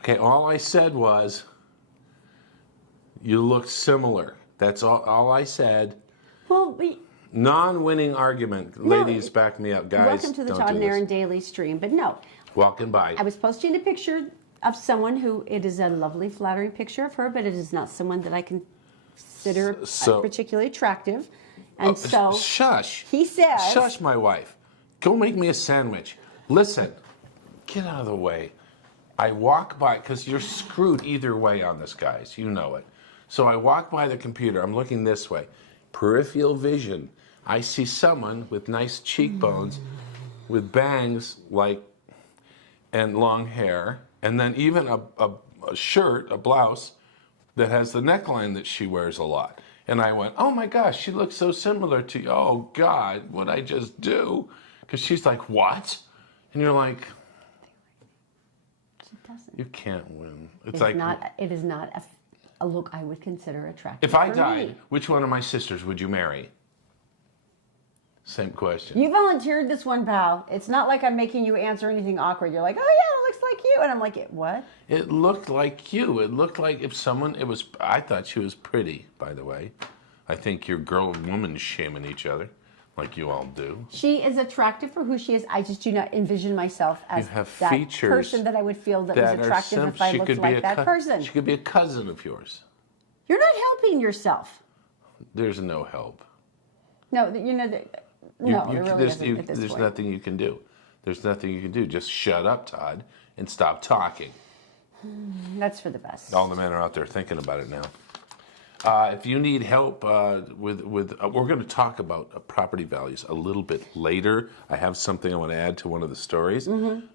Okay, all I said was, you look similar. That's all I said. Well, Non-winning argument. No, Ladies, back me up. Guys, welcome to the don't Todd do and this. Erin daily stream. But no, Walking by. I was posting a picture of someone who, it is a lovely, flattering picture of her, but it is not someone that I consider particularly attractive. And so, shush. He says, Shush, my wife. Go make me a sandwich. Listen, get out of the way. I walk by, because you're screwed either way on this, guys. You know it. So I walk by the computer. I'm looking this way. Peripheral vision. I see someone with nice cheekbones, with bangs and long hair, and then even a shirt, a blouse, that has the neckline that she wears a lot. And I went, oh my gosh, she looks so similar to you. Oh God, what'd I just do? Because she's like, what? And you're like, she doesn't. you can't win. It is not a look I would consider attractive. If I for died, me. which one of my sisters would you marry? Same question. You volunteered this one, pal. It's not like I'm making you answer anything awkward. You're like, oh yeah, it looks like you. And I'm like, what? It looked like you. It looked like if someone, I thought she was pretty, by the way. I think you're girl and woman shaming each other, like you all do. She is attractive for who she is. I just do not envision myself as that person that I would feel that was attractive if I looked like that person. She could be a cousin of yours. You're not helping yourself. There's no help. No, you know, no, there really isn't at this There's point. nothing you can do. There's nothing you can do. Just shut up, Todd, and stop talking. That's for the best. All the men are out there thinking about it now. If you need help with we're going to talk about property values a little bit later. I have something I want to add to one of the stories. Mm-hmm.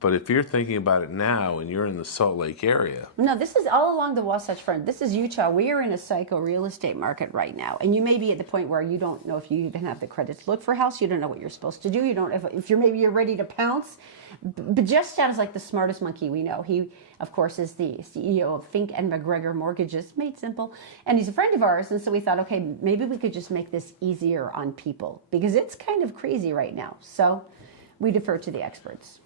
But if you're thinking about it now and you're in the Salt Lake area. No, this is all along the Wasatch Front. This is Utah. We are in a psycho real estate market right now. And you may be at the point where you don't know if you even have the credit to look for a house. You don't know what you're supposed to do. You don't if you're ready to pounce. But Jeff Stout is like the smartest monkey we know. He, of course, is the CEO of Fink McGregor Mortgages, made simple. And he's a friend of ours. And so we thought, okay, maybe we could just make this easier on people because it's kind of crazy right now. So we defer to the experts.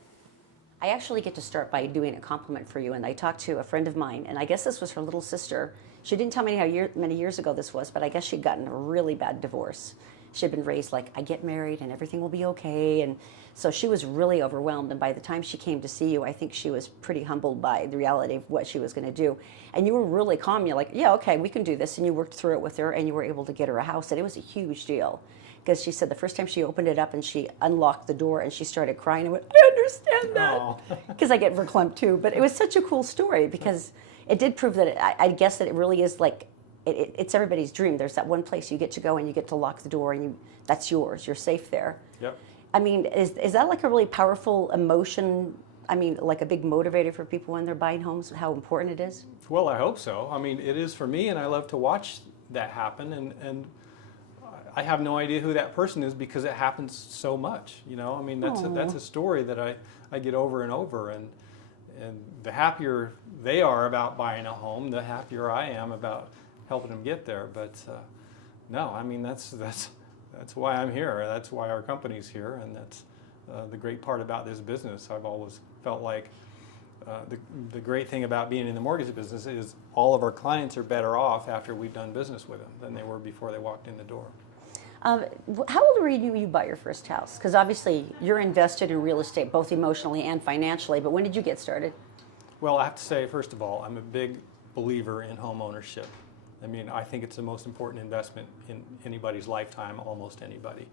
I actually get to start by doing a compliment for you. And I talked to a friend of mine, and I guess this was her little sister. She didn't tell me how many years ago this was, but I guess she'd gotten a really bad divorce. She had been raised like, I get married and everything will be okay. And so she was really overwhelmed. And by the time she came to see you, I think she was pretty humbled by the reality of what she was going to do. And you were really calm. You're like, yeah, okay, we can do this. And you worked through it with her, and you were able to get her a house. And it was a huge deal. Because she said the first time she opened it up and she unlocked the door and she started crying and went, I understand that. Because I get verklempt too. But it was such a cool story because it did prove that I guess that it really is like, it's everybody's dream. There's that one place you get to go and you get to lock the door and that's yours. You're safe there. Yep. I mean, is that like a really powerful emotion? I mean, like a big motivator for people when they're buying homes, how important it is? Well, I hope so. I mean, it is for me, and I love to watch that happen. And I have no idea who that person is because it happens so much. You know, I mean, that's a story that I get over and over. And the happier they are about buying a home, the happier I am about helping them get there. But no, I mean, that's why I'm here. That's why our company's here, and that's the great part about this business. I've always felt like the great thing about being in the mortgage business is all of our clients are better off after we've done business with them than they were before they walked in the door. How old were you when you bought your first house? Because obviously you're invested in real estate both emotionally and financially, but when did you get started? Well, I have to say, first of all, I'm a big believer in home ownership. I mean, I think it's the most important investment in anybody's lifetime, almost anybody.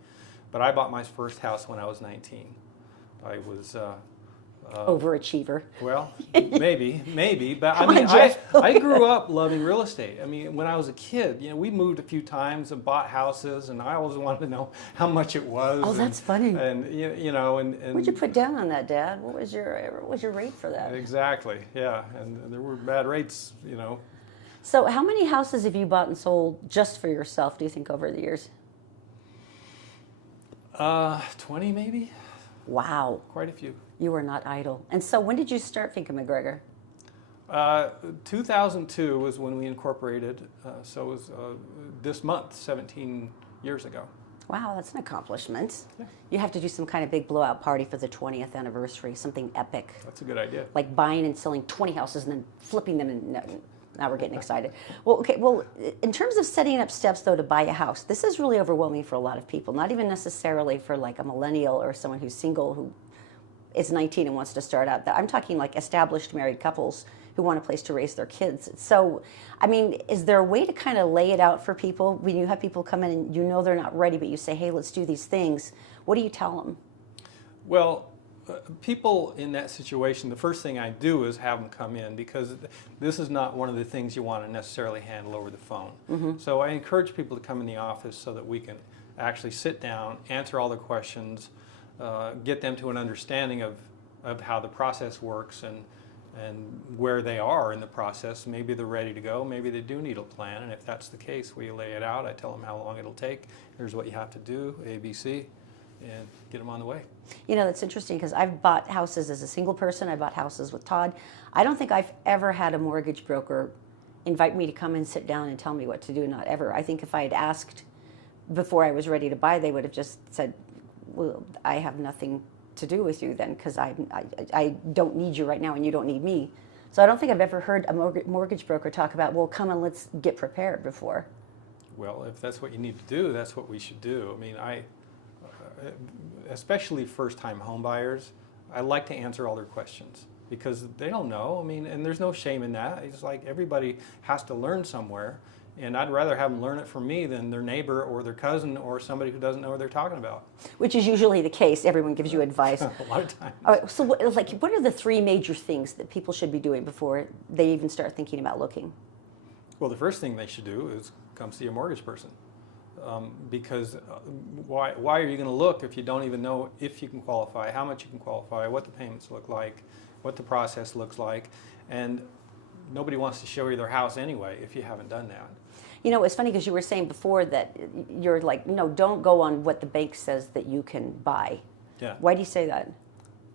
But I bought my first house when I was 19. I was... Overachiever. Well, maybe, but I mean, I grew up loving real estate. I mean, when I was a kid, you know, we moved a few times and bought houses, and I always wanted to know how much it was. Oh, that's funny. And you know, and what'd you put down on that, Dad? What was your rate for that? Exactly, yeah, and there were bad rates, you know. So, how many houses have you bought and sold just for yourself? Do you think over the years? 20 maybe. Wow. Quite a few. You were not idle. And so when did you start Fink McGregor? 2002 was when we incorporated, so it was this month, 17 years ago. Wow, that's an accomplishment. Yeah. You have to do some kind of big blowout party for the 20th anniversary, something epic. That's a good idea. Like buying and selling 20 houses and then flipping them. And now we're getting excited. Well, okay. Well, in terms of setting up steps, though, to buy a house, this is really overwhelming for a lot of people. Not even necessarily for like a millennial or someone who's single who is 19 and wants to start out. I'm talking like established married couples who want a place to raise their kids. So, I mean, is there a way to kind of lay it out for people when you have people come in and you know they're not ready, but you say, hey, let's do these things? What do you tell them? Well, people in that situation, the first thing I do is have them come in, because this is not one of the things you want to necessarily handle over the phone. So I encourage people to come in the office so that we can actually sit down, answer all their questions, get them to an understanding of how the process works and where they are in the process. Maybe they're ready to go, maybe they do need a plan, and if that's the case, we lay it out. I tell them how long it'll take. Here's what you have to do, A, B, C, and get them on the way. You know, that's interesting because I've bought houses as a single person. I bought houses with Todd. I don't think I've ever had a mortgage broker invite me to come and sit down and tell me what to do, not ever. I think if I had asked before I was ready to buy, they would have just said, well, I have nothing to do with you then, because I don't need you right now and you don't need me. So I don't think I've ever heard a mortgage broker talk about, well, come and let's get prepared before. Well, if that's what you need to do, that's what we should do. I mean, especially first-time home buyers, I like to answer all their questions because they don't know. I mean, and there's no shame in that. It's like everybody has to learn somewhere, and I'd rather have them learn it from me than their neighbor or their cousin or somebody who doesn't know what they're talking about. Which is usually the case. Everyone gives you advice. A lot of times. All right, so what are the three major things that people should be doing before they even start thinking about looking? Well, the first thing they should do is come see a mortgage person. Because why are you going to look if you don't even know if you can qualify, how much you can qualify, what the payments look like, what the process looks like, and nobody wants to show you their house anyway if you haven't done that. You know, it's funny because you were saying before that you're like, no, don't go on what the bank says that you can buy. Yeah. Why do you say that?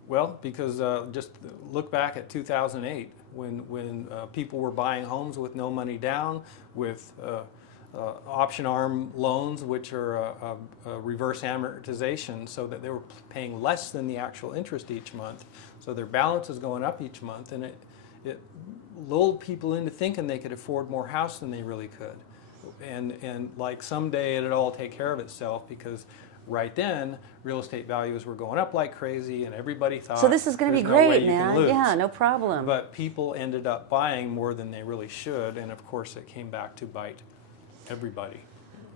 Well, because just look back at 2008 when people were buying homes with no money down, with option arm loans, which are a reverse amortization, so that they were paying less than the actual interest each month. So their balance is going up each month, and it lulled people into thinking they could afford more house than they really could. And like someday it'll all take care of itself, because right then real estate values were going up like crazy, and everybody thought, so this is going to be "There's no way great, you can man. lose." Yeah, no problem. But people ended up buying more than they really should, and of course it came back to bite everybody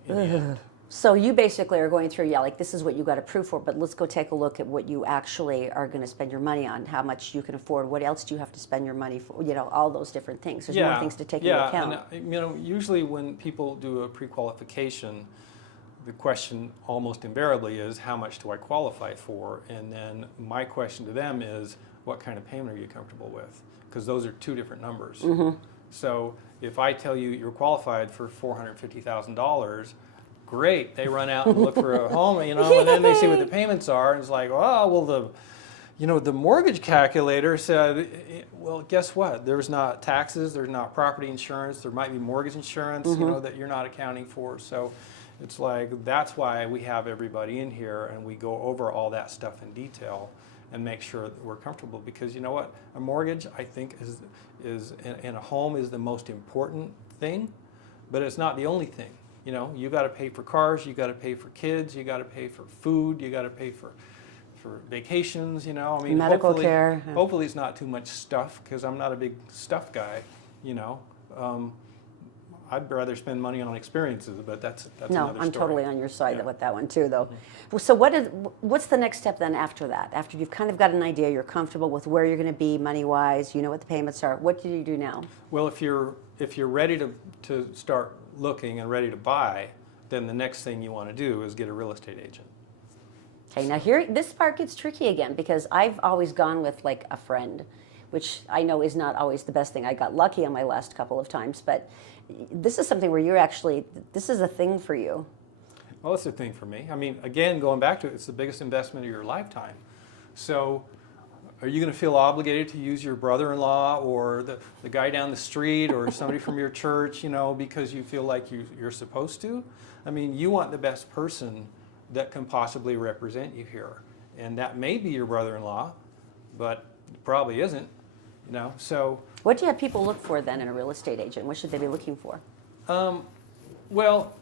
in the end. So you basically are going through, yeah, like this is what you got approved for, but let's go take a look at what you actually are going to spend your money on, how much you can afford, what else do you have to spend your money for, you know, all those different things. There's more things to take into account. And, you know, usually when people do a pre-qualification, the question almost invariably is, how much do I qualify for? And then my question to them is, what kind of payment are you comfortable with? Because those are two different numbers. Mm-hmm. So if I tell you you're qualified for $450,000, great, they run out and look for a home, you know, and then they see what the payments are, and it's like, oh, well, the mortgage calculator said, well, guess what? There's not taxes, there's not property insurance, there might be mortgage insurance, you know, that you're not accounting for. So it's like, that's why we have everybody in here and we go over all that stuff in detail and make sure that we're comfortable. Because you know what? A mortgage, I think, is in a home is the most important thing, but it's not the only thing. You know, you got to pay for cars, you got to pay for kids, you got to pay for food, you got to pay for vacations, you know. I mean, medical care. Hopefully it's not too much stuff, because I'm not a big stuff guy, you know. I'd rather spend money on experiences, but that's No, another I'm story. totally on your side Yeah. with that one too, though. So what's the next step then after that? After you've kind of got an idea, you're comfortable with where you're going to be money-wise, you know what the payments are, what do you do now? Well, if you're ready to start looking and ready to buy, then the next thing you want to do is get a real estate agent. Okay, now here, this part gets tricky again, because I've always gone with like a friend, which I know is not always the best thing. I got lucky on my last couple of times, but this is something where you're actually, this is a thing for you. Well, it's a thing for me. I mean, again, going back to it, it's the biggest investment of your lifetime. So are you going to feel obligated to use your brother-in-law or the guy down the street or somebody from your church, you know, because you feel like you're supposed to? I mean, you want the best person that can possibly represent you here. And that may be your brother-in-law, but it probably isn't, you know, so. What do you have people look for then in a real estate agent? What should they be looking for? Well,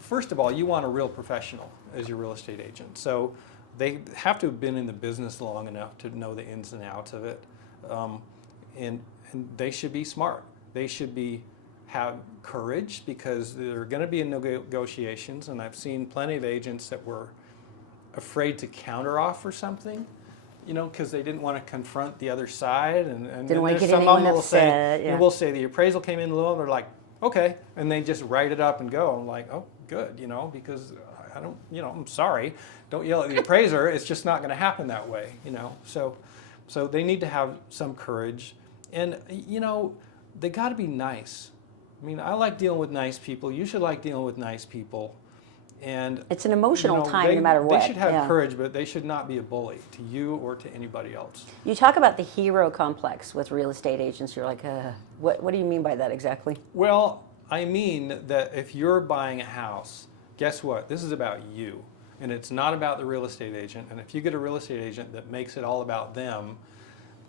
first of all, you want a real professional as your real estate agent. So they have to have been in the business long enough to know the ins and outs of it. And they should be smart. They should have courage, because they're going to be in negotiations. And I've seen plenty of agents that were afraid to counteroffer something, you know, because they didn't want to confront the other side. And Didn't want to there's get some of anyone them will say, upset. Yeah. we'll say the appraisal came in low, and they're like, okay, and they just write it up and go. I'm like, oh, good, you know, because I don't, you know, I'm sorry, don't yell at the appraiser. It's just not going to happen that way, you know. So they need to have some courage, and you know, they got to be nice. I mean, I like dealing with nice people. You should like dealing with nice people, and It's an emotional time, no matter They what. should have Yeah. courage, but they should not be a bully to you or to anybody else. You talk about the hero complex with real estate agents. You're like, what do you mean by that exactly? Well, I mean that if you're buying a house, guess what? This is about you, and it's not about the real estate agent. And if you get a real estate agent that makes it all about them,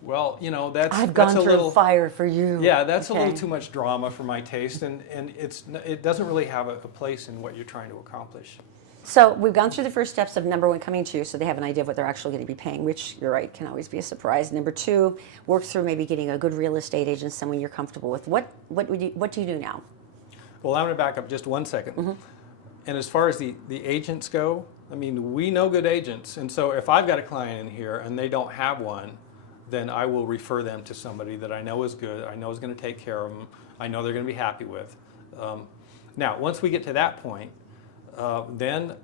well, you know, I've gone that's through a little fire for you. Yeah, that's a Okay. little too much drama for my taste, and it doesn't really have a place in what you're trying to accomplish. So we've gone through the first steps of number one, coming to you, so they have an idea of what they're actually going to be paying, which, you're right, can always be a surprise. Number two, work through maybe getting a good real estate agent, someone you're comfortable with. What do you do now? Well, I'm going to back up just 1 second. And as far as the agents go, I mean, we know good agents, and so if I've got a client in here and they don't have one, then I will refer them to somebody that I know is good, I know is going to take care of them, I know they're going to be happy with. Now, once we get to that point, then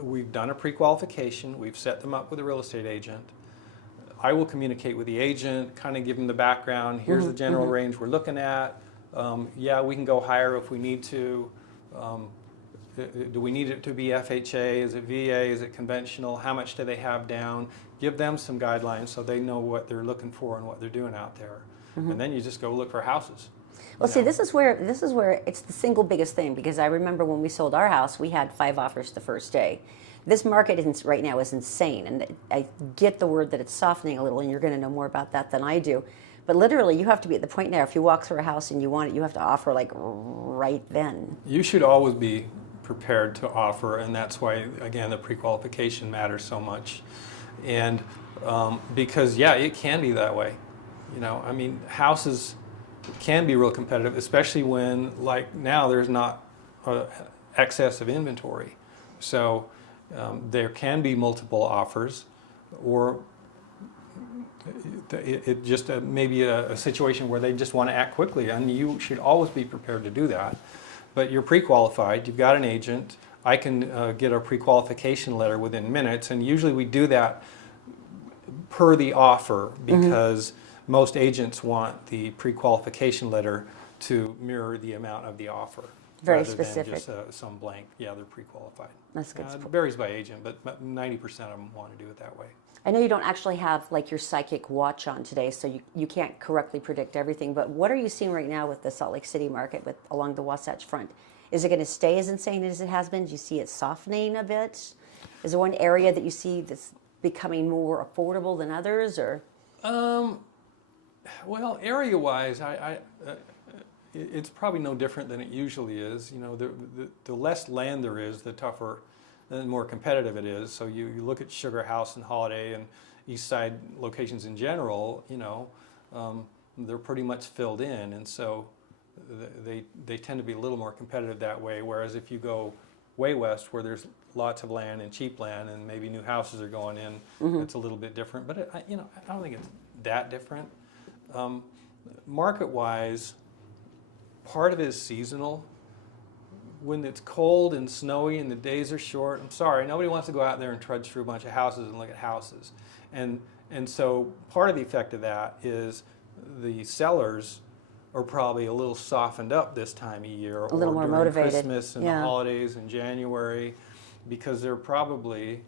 we've done a pre-qualification, we've set them up with a real estate agent. I will communicate with the agent, kind of give them the background, here's the general range we're looking at. Yeah, we can go higher if we need to. Do we need it to be FHA? Is it VA? Is it conventional? How much do they have down? Give them some guidelines so they know what they're looking for and what they're doing out there. And then you just go look for houses. Well, see, this is where it's the single biggest thing, because I remember when we sold our house, we had 5 offers the first day. This market right now is insane, and I get the word that it's softening a little, and you're going to know more about that than I do. But literally, you have to be at the point now, if you walk through a house and you want it, you have to offer like right then. You should always be prepared to offer, and that's why, again, the pre-qualification matters so much. And because, yeah, it can be that way. You know, I mean, houses can be real competitive, especially when, like now, there's not excess of inventory. So there can be multiple offers, or it just maybe a situation where they just want to act quickly, and you should always be prepared to do that. But you're pre-qualified, you've got an agent, I can get a pre-qualification letter within minutes, and usually we do that per the offer, because most agents want the pre-qualification letter to mirror the amount of the offer. Very rather specific. than just some blank, yeah, they're pre-qualified. That's good. It varies by agent, but 90% of them want to do it that way. I know you don't actually have like your psychic watch on today, so you can't correctly predict everything, but what are you seeing right now with the Salt Lake City market along the Wasatch Front? Is it going to stay as insane as it has been? Do you see it softening a bit? Is there one area that you see that's becoming more affordable than others, or? Well, area-wise, it's probably no different than it usually is. You know, the less land there is, the tougher and more competitive it is. So you look at Sugar House and Holiday and East Side locations in general, you know, they're pretty much filled in, and so they tend to be a little more competitive that way. Whereas if you go way west, where there's lots of land and cheap land, and maybe new houses are going in, it's a little bit different. But I don't think it's that different. Market-wise, part of it is seasonal. When it's cold and snowy and the days are short, I'm sorry, nobody wants to go out there and trudge through a bunch of houses and look at houses. And so part of the effect of that is the sellers are probably a little softened up this time of year, A little more during motivated. Christmas and Yeah. the holidays in January, because they're probably,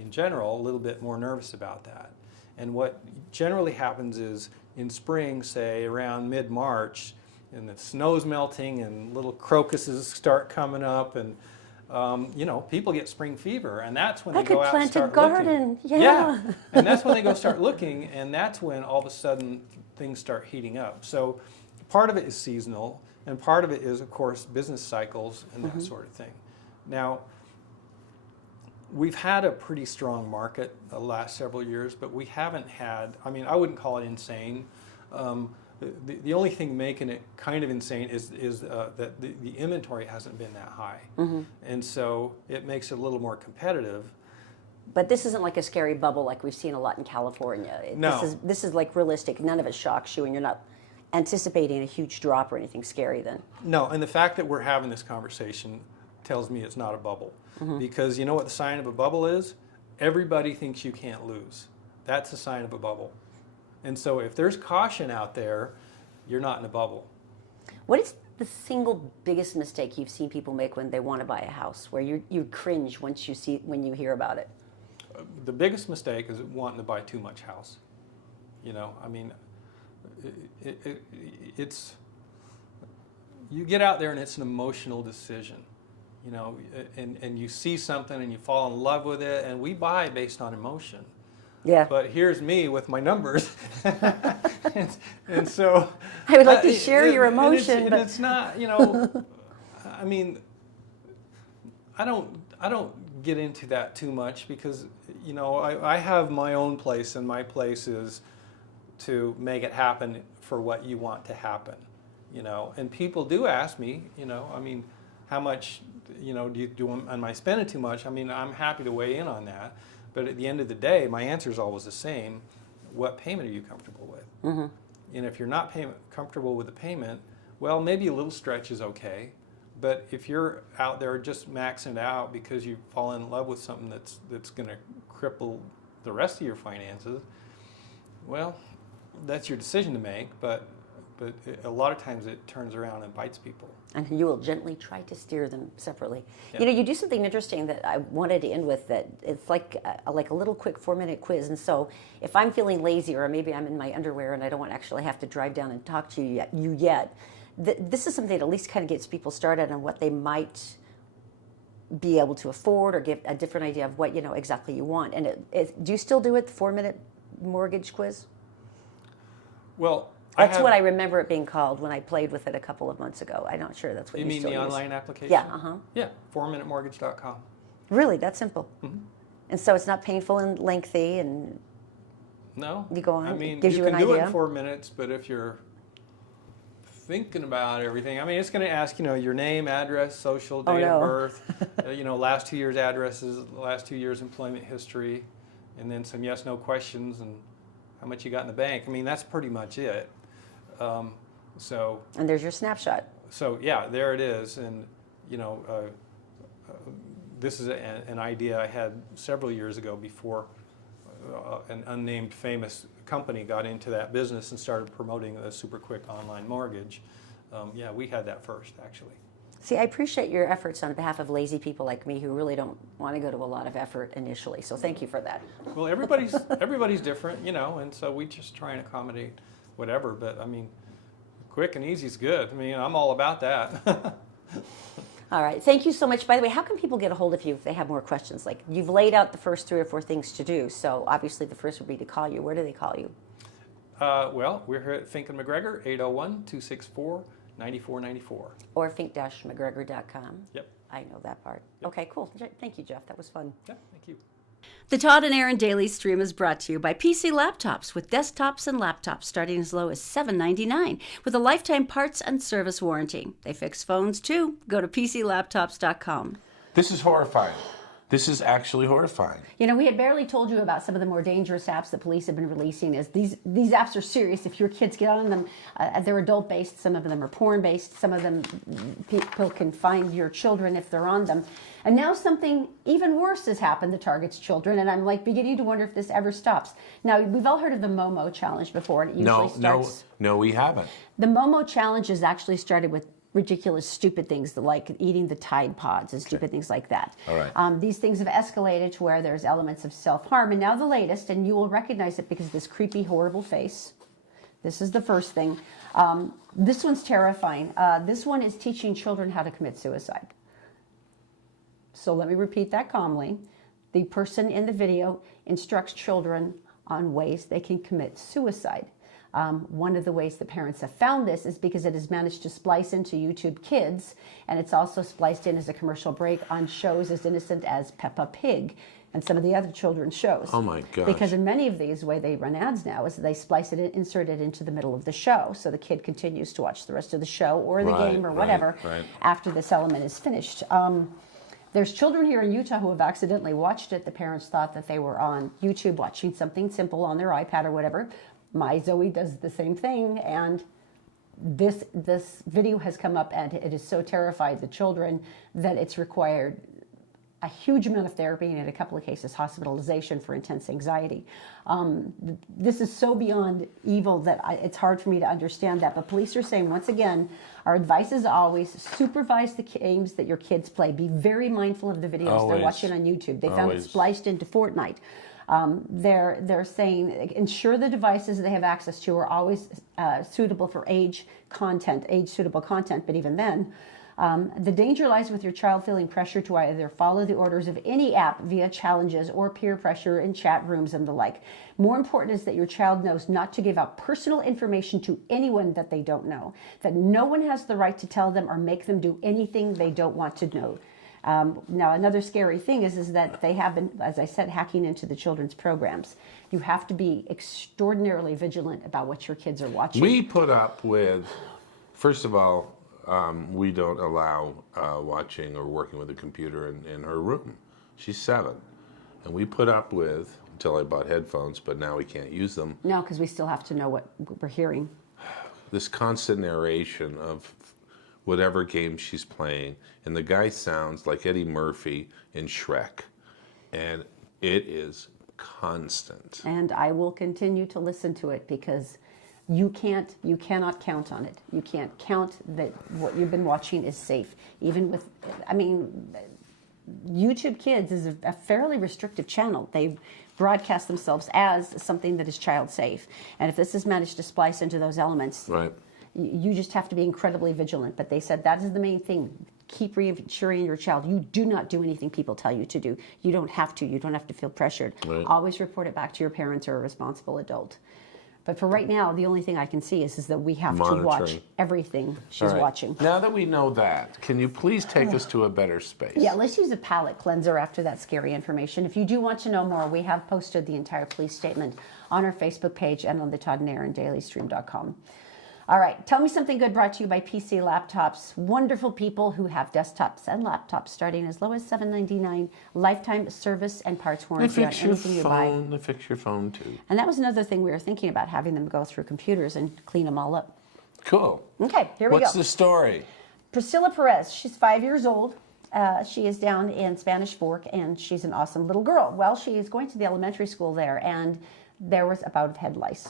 in general, a little bit more nervous about that. And what generally happens is in spring, say around mid-March, and the snow's melting and little crocuses start coming up, and people get spring fever, and that's when I they go could out and plant a start garden. looking. Yeah. And that's when they go start looking, and that's when all of a sudden things start heating up. So part of it is seasonal, and part of it is, of course, business cycles and that sort of thing. Now, we've had a pretty strong market the last several years, but we haven't had, I wouldn't call it insane. The only thing making it kind of insane is that the inventory hasn't been that high. And so it makes it a little more competitive. But this isn't like a scary bubble like we've seen a lot in California. No. This is like realistic. None of it shocks you, and you're not anticipating a huge drop or anything scary then. No, and the fact that we're having this conversation tells me it's not a bubble. Because you know what the sign of a bubble is? Everybody thinks you can't lose. That's a sign of a bubble. And so if there's caution out there, you're not in a bubble. What is the single biggest mistake you've seen people make when they want to buy a house, where you cringe when you hear about it? The biggest mistake is wanting to buy too much house. It's you get out there and it's an emotional decision. And you see something and you fall in love with it, and we buy based on emotion. Yeah. But here's me with my numbers, and so I would like to share your emotion, and it's not. I don't get into that too much because I have my own place, and my place is to make it happen for what you want to happen. And people do ask me, how much am I spending too much? I'm happy to weigh in on that. But at the end of the day, my answer is always the same. What payment are you comfortable with? And if you're not comfortable with the payment, well, maybe a little stretch is okay. But if you're out there just maxing it out because you fall in love with something that's going to cripple the rest of your finances, well, that's your decision to make. But a lot of times it turns around and bites people. And you will gently try to steer them separately. Yeah. You do something interesting that I wanted to end with, that it's like a little quick 4-minute quiz. And so if I'm feeling lazy, or maybe I'm in my underwear and I don't want to actually have to drive down and talk to you yet, this is something that at least kind of gets people started on what they might be able to afford, or give a different idea of what exactly you want. And do you still do it, the 4-minute mortgage quiz? Well, That's what I remember it being called when I played with it a couple of months ago. I'm not sure that's what you mean still the use. online application? Yeah, Yeah, 4minutemortgage.com. Really, that simple. And so it's not painful and lengthy, and No. you go on. It gives you you can an do it idea. in 4 minutes, but if you're thinking about everything, it's going to ask, your name, address, social, date of birth, last 2 years addresses, last 2 years employment history, and then some yes/no questions, and how much you got in the bank. That's pretty much it. And there's your snapshot. So yeah, there it is, and this is an idea I had several years ago before an unnamed famous company got into that business and started promoting a super quick online mortgage. We had that first, actually. See, I appreciate your efforts on behalf of lazy people like me who really don't want to go to a lot of effort initially. So thank you for that. Well, everybody's different, and so we just try and accommodate whatever. But quick and easy is good. I'm all about that. All right. Thank you so much. By the way, how can people get a hold of you if they have more questions? Like, you've laid out the first 3 or 4 things to do. So obviously the first would be to call you. Where do they call you? Well, we're here at Fink McGregor, 801-264-9494. Or fink-mcgregor.com. Yep. I know that part. Yep. Okay, cool. Thank you, Jeff. That was fun. Yeah, thank you. The Todd and Erin Daily Stream is brought to you by PC Laptops, with desktops and laptops starting as low as $7.99 with a lifetime parts and service warranty. They fix phones too. Go to PCLaptops.com. This is horrifying. This is actually horrifying. We had barely told you about some of the more dangerous apps the police have been releasing. As these apps are serious. If your kids get on them, they're adult-based. Some of them are porn-based. Some of them, people can find your children if they're on them. And now something even worse has happened that targets children, and I'm beginning to wonder if this ever stops. Now, we've all heard of the MoMo challenge before, and it usually starts... No, we haven't. The MoMo challenge has actually started with ridiculous, stupid things like eating the Tide Pods and stupid things like that. All right. These things have escalated to where there's elements of self-harm. And now the latest, and you will recognize it because of this creepy, horrible face. This is the first thing. This one's terrifying. This one is teaching children how to commit suicide. So let me repeat that calmly. The person in the video instructs children on ways they can commit suicide. One of the ways that parents have found this is because it has managed to splice into YouTube Kids, and it's also spliced in as a commercial break on shows as innocent as Peppa Pig and some of the other children's shows. Oh my gosh. Because in many of these, the way they run ads now is they splice it in, insert it into the middle of the show, so the kid continues to watch the rest of the show or the game or whatever after this element is finished. There's children here in Utah who have accidentally watched it. The parents thought that they were on YouTube watching something simple on their iPad or whatever. My Zoe does the same thing, and this video has come up, and it has so terrified the children that it's required a huge amount of therapy and in a couple of cases hospitalization for intense anxiety. This is so beyond evil that it's hard for me to understand that. But police are saying, once again, our advice is always supervise the games that your kids play. Be very mindful of the videos they're watching on YouTube. They found it spliced into Fortnite. They're saying ensure the devices they have access to are always suitable for age suitable content, but even then, the danger lies with your child feeling pressure to either follow the orders of any app via challenges or peer pressure in chat rooms and the like. More important is that your child knows not to give out personal information to anyone that they don't know, that no one has the right to tell them or make them do anything they don't want to know. Now, another scary thing is that they have been, as I said, hacking into the children's programs. You have to be extraordinarily vigilant about what your kids are watching. We put up with, first of all, we don't allow watching or working with a computer in her room. She's 7. And we put up with, until I bought headphones, but now we can't use them. No, because we still have to know what we're hearing. This constant narration of whatever game she's playing. And the guy sounds like Eddie Murphy in Shrek. And it is constant. And I will continue to listen to it because you cannot count on it. You can't count that what you've been watching is safe. Even with, YouTube Kids is a fairly restrictive channel. They broadcast themselves as something that is child safe. And if this has managed to splice into those elements, you just have to be incredibly vigilant. But they said that is the main thing. Keep reassuring your child, you do not do anything people tell you to do. You don't have to. You don't have to feel pressured. Always report it back to your parents or a responsible adult. But for right now, the only thing I can see is that we have to watch everything she's watching. Now that we know that, can you please take us to a better space? Yeah, let's use a palate cleanser after that scary information. If you do want to know more, we have posted the entire police statement on our Facebook page and on the Todd and Erin dailystream.com. All right, tell me something good brought to you by PC Laptops. Wonderful people who have desktops and laptops starting as low as $7.99, lifetime service and parts warranty on anything you buy. They fix your phone too. And that was another thing we were thinking about, having them go through computers and clean them all up. Cool. Okay, here we go. What's the story? Priscilla Perez, she's 5 years old. She is down in Spanish Fork, and she's an awesome little girl. Well, she is going to the elementary school there, and there was a bout of head lice.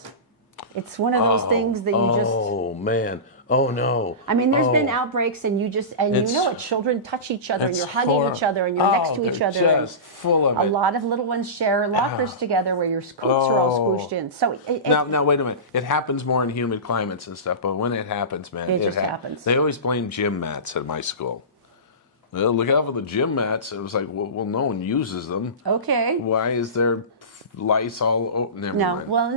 It's one of those things that you just... Oh, man. Oh, no. I mean, there's been outbreaks, and you know it. Children touch each other, and you're hugging each other, and you're next to each other. Just full of it. A lot of little ones share lockers together where your coops are all squished in. So now, wait a minute. It happens more in humid climates and stuff, but when it happens, man, it just happens. They always blame gym mats at my school. Well, look out for the gym mats. It was like, well, no one uses them. Okay. Why is there lice all never mind. Well,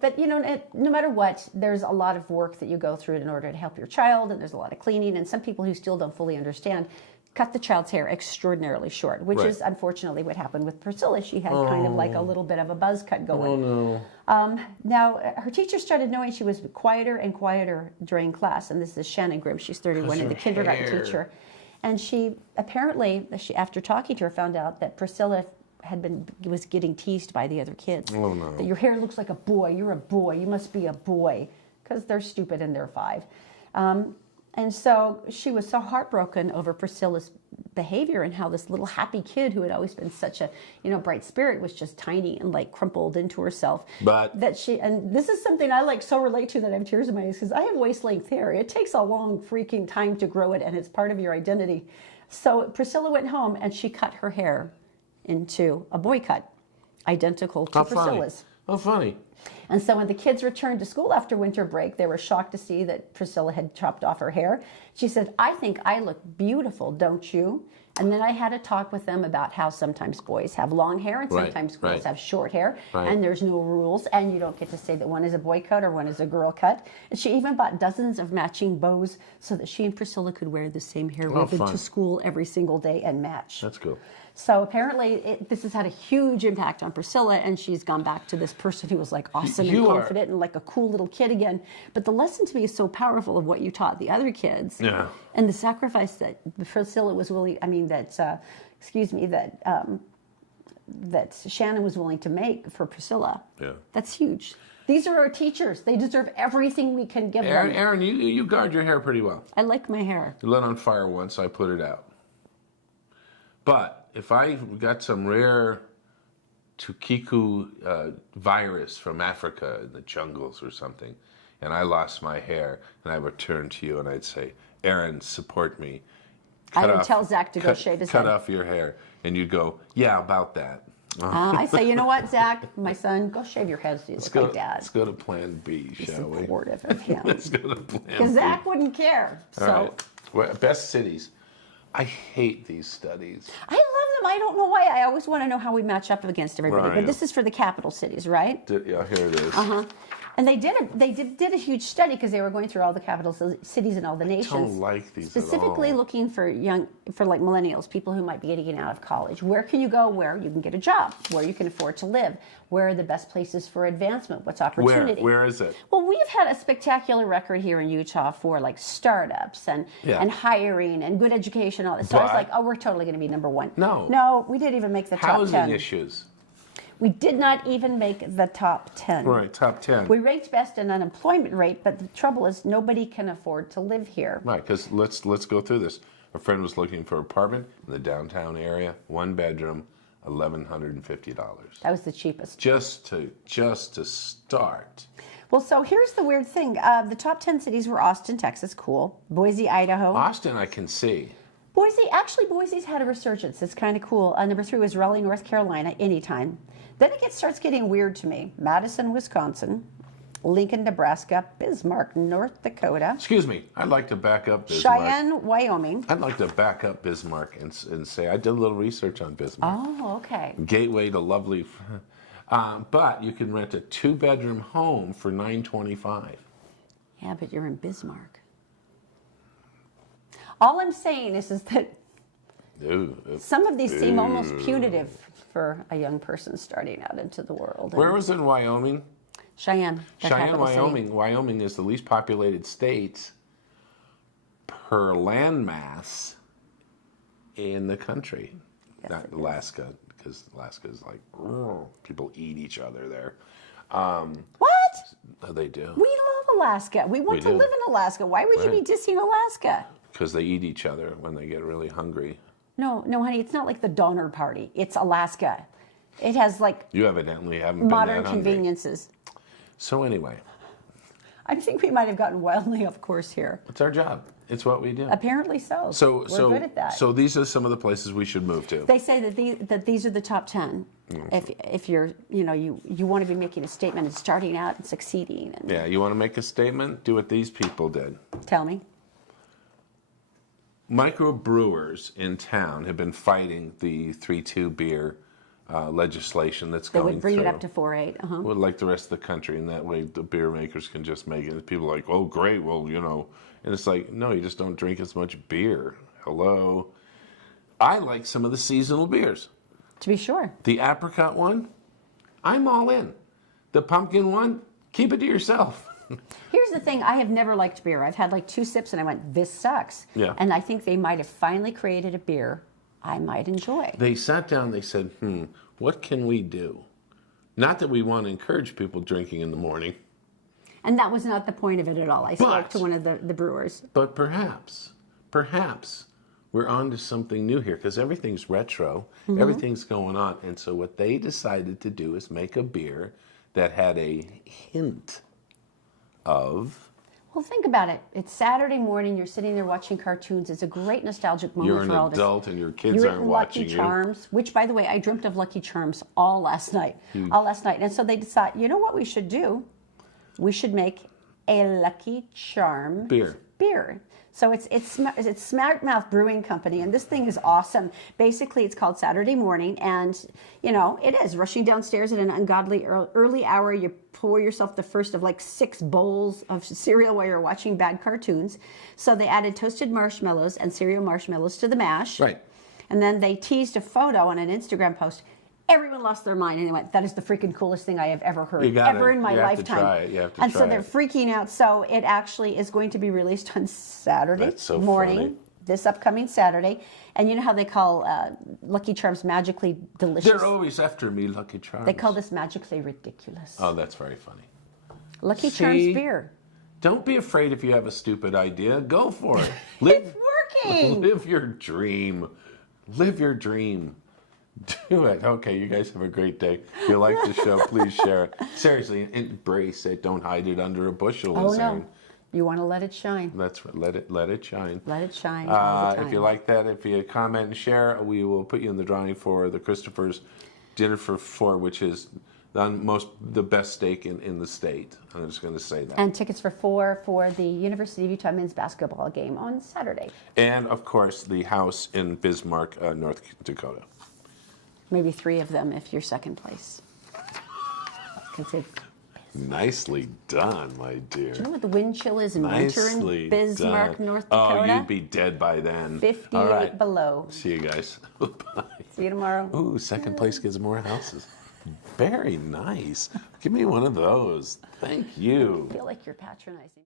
but no matter what, there's a lot of work that you go through in order to help your child, and there's a lot of cleaning, and some people who still don't fully understand cut the child's hair extraordinarily short, which is unfortunately what happened with Priscilla. She had kind of like a little bit of a buzz cut going. Oh, no. Now, her teacher started knowing she was quieter and quieter during class, and this is Shannon Grimm. She's 31 and the kindergarten teacher. And she apparently, after talking to her, found out that Priscilla was getting teased by the other kids. Oh, no. That your hair looks like a boy. You're a boy. You must be a boy. Because they're stupid and they're 5. And so she was so heartbroken over Priscilla's behavior and how this little happy kid who had always been such a bright spirit was just tiny and like crumpled into herself. But and this is something I like so relate to that I have tears in my eyes because I have waist length hair. It takes a long freaking time to grow it, and it's part of your identity. So Priscilla went home and she cut her hair into a boy cut, identical to Priscilla's. Oh, funny. And so when the kids returned to school after winter break, they were shocked to see that Priscilla had chopped off her hair. She said, "I think I look beautiful, don't you?" And then I had a talk with them about how sometimes boys have long hair and Right, sometimes girls right. have short hair. Right. And there's no rules. And you don't get to say that one is a boy cut or one is a girl cut. And she even bought dozens of matching bows so that she and Priscilla could wear the same hair ribbon fun. to school every single day and match. That's cool. So apparently this has had a huge impact on Priscilla, and she's gone back to this person who was like awesome and You are- confident and like a cool little kid again. But the lesson to me is so powerful of what you taught the other kids. Yeah. And the sacrifice that Priscilla was willing, that Shannon was willing to make for Priscilla. Yeah. That's huge. These are our teachers. They deserve everything we can give them. Erin, you guard your hair pretty well. I like my hair. You lit on fire once, I put it out. But if I got some rare Tukiku virus from Africa in the jungles or something, and I lost my hair, and I would turn to you and I'd say, Erin, support me. I would tell Zach to go shave his head. Cut off your hair. And you'd go, yeah, about that. I say, you know what, Zach, my son, go shave your head so you look like Dad. Let's go to Plan B, shall we? Supportive of him. Let's go to Plan B. Because Zach wouldn't care. So All right. Well, best cities. I hate these studies. I love them. I don't know why. I always want to know how we match up against everybody. Right. But this is for the capital cities, right? Yeah, here it is. And they did a huge study because they were going through all the capital cities and all the nations. I don't like these Specifically at all. looking for like millennials, people who might be getting out of college. Where can you go where you can get a job, where you can afford to live, where are the best places for advancement, what's opportunity. Where is it? Well, we've had a spectacular record here in Utah for like startups and hiring and good education, all this. So I was But- like, oh, we're totally going to be number one. No, we didn't even make the top Housing 10. issues. We did not even make the top 10. Right, top 10. We ranked best in unemployment rate, but the trouble is nobody can afford to live here. Right, because let's go through this. A friend was looking for an apartment in the downtown area, 1 bedroom, $1,150. That was the cheapest. Just to start. Well, so here's the weird thing. The top 10 cities were Austin, Texas, cool. Boise, Idaho. Austin, I can see. Boise's had a resurgence. It's kind of cool. Number 3 was Raleigh, North Carolina, anytime. Then it starts getting weird to me. Madison, Wisconsin, Lincoln, Nebraska, Bismarck, North Dakota. Excuse me, I'd like to back up Bismarck. Cheyenne, Wyoming. I'd like to back up Bismarck and say I did a little research on Bismarck. Oh, okay. Gateway to lovely, but you can rent a 2-bedroom home for $925. Yeah, but you're in Bismarck. All I'm saying is that Ooh, some of these seem almost punitive for a young person starting out into the world. where was it in Wyoming? Cheyenne. the Cheyenne, capital city. Wyoming. Wyoming is the least populated state per landmass in the country. Yes, Not it is. Alaska, because Alaska is like, people eat each other there. What? They do. We love Alaska. We want We to do. live in Alaska. Why would you be Right. dissing Alaska? Because they eat each other when they get really hungry. No, honey, it's not like the Donner Party. It's Alaska. It has like You evidently haven't been modern that hungry. conveniences. So anyway, I think we might have gotten wildly off course here. it's our job. It's what we do. Apparently so. So we're good at that. So these are some of the places we should move to. They say that these are the top 10. If you're, you want to be making a statement and starting out and succeeding. And Yeah, you want to make a statement? Do what these people did. Tell me. Microbrewers in town have been fighting the 3-2 beer legislation that's They going would bring through. it up to 4.8. Uh-huh. Well, like the rest of the country, and that way the beer makers can just make it. People are like, oh, great, well, and it's like, no, you just don't drink as much beer. Hello. I like some of the seasonal beers. To be sure. The apricot one, I'm all in. The pumpkin one, keep it to yourself. Here's the thing. I have never liked beer. I've had like 2 sips and I went, this sucks. Yeah. And I think they might have finally created a beer I might enjoy. They sat down, they said, what can we do? Not that we want to encourage people drinking in the morning, And that was not the point of it at all. I spoke But- to one of the brewers. but perhaps we're on to something new here because everything's retro, everything's going on. And so what they decided to do is make a beer that had a hint of Well, think about it. It's Saturday morning. You're sitting there watching cartoons. It's a great nostalgic moment you're an for all of us. adult and your kids You're aren't at watching Lucky you. Charms, which, by the way, I dreamt of Lucky Charms all last night. And so they decide, you know what we should do? We should make a Lucky Charm beer. So it's Smart Mouth Brewing Company, and this thing is awesome. Basically, it's called Saturday Morning, and it is rushing downstairs at an ungodly early hour. You pour yourself the first of like 6 bowls of cereal while you're watching bad cartoons. So they added toasted marshmallows and cereal marshmallows to the mash. Right. And then they teased a photo on an Instagram post. Everyone lost their mind and they went, "That is the freaking coolest thing I have ever heard, ever in my lifetime." You have to and try so they're it. freaking out. So it actually is going to be released on Saturday That's so morning, funny. this upcoming Saturday. And you know how they call Lucky Charms magically delicious? They're always after me, Lucky Charms. They call this magically ridiculous. Oh, that's very funny. Lucky See? Charms beer. Don't be afraid if you have a stupid idea. Go for it. Live, It's working. Live your dream. Live your dream. Do it. Okay, you guys have a great day. If you like the show, please share it. Seriously, embrace it. Don't hide it under a bushel. Oh, as no. Erin. You want to let it shine. That's right. Let it shine. Let it shine all the time. If you like that, if you comment and share, we will put you in the drawing for the Christopher's Dinner for 4, which is the best steak in the state. I'm just going to say that. And tickets for 4 for the University of Utah men's basketball game on Saturday. And, of course, the house in Bismarck, North Dakota. Maybe 3 of them if you're second place. Consider. Nicely done, my dear. Do you know what the wind chill is in winter Nicely in Bismarck, done. North Dakota? Oh, you'd be dead by then. 58 All right. below. See you guys. Bye. See you tomorrow. Ooh, second place gets more houses. Very nice. Give me one of those. Thank you. I feel like you're patronizing.